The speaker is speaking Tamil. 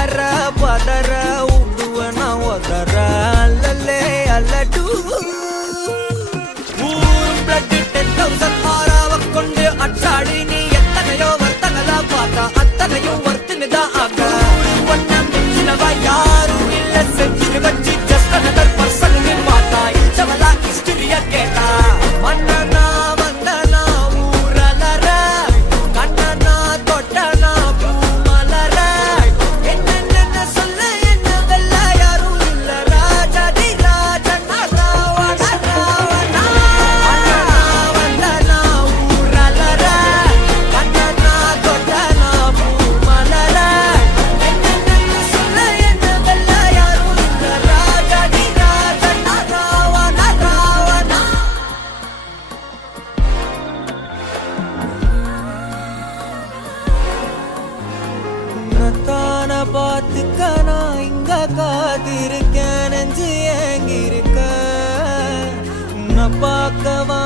அலற பதற உடுவன ஒதற அல்லலே அல்லடு ஊர் பிளட் 10,000 ஆறாவ கொண்டு அச்சாடி நீ எத்தனையோ வர்த்தங்களா பார்த்தா அத்தனையும் வர்த்தினுதான் ஆக ஒன்ன மிஞ்சினவா யாரும் இல்ல செஞ்சு வச்சு ஜஸ்ட் அனதர் பர்சன் பார்த்தா இச்சவலா ஹிஸ்டரிய கேட்டா மன்னனா வந்தனா ஊரலற கண்ணனா தொட்டனா பூமலற என்ன சொல்ல என்ன வெல்ல யாரும் இல்ல ராஜாதி ராஜனா ராவண ராவணா வந்தனா ஊரலற கண்ணனா தொட்டனா பூமலற என்ன சொல்ல என்ன வெல்ல யாரும் இல்ல ராஜாதி ராஜனா ராவண ராவணா உன்னத்தான பார்த்துக்க நான் இங்க காத்திருக்கேன் நெஞ்சு ஏங்கிருக்க உன்னை பார்க்கவா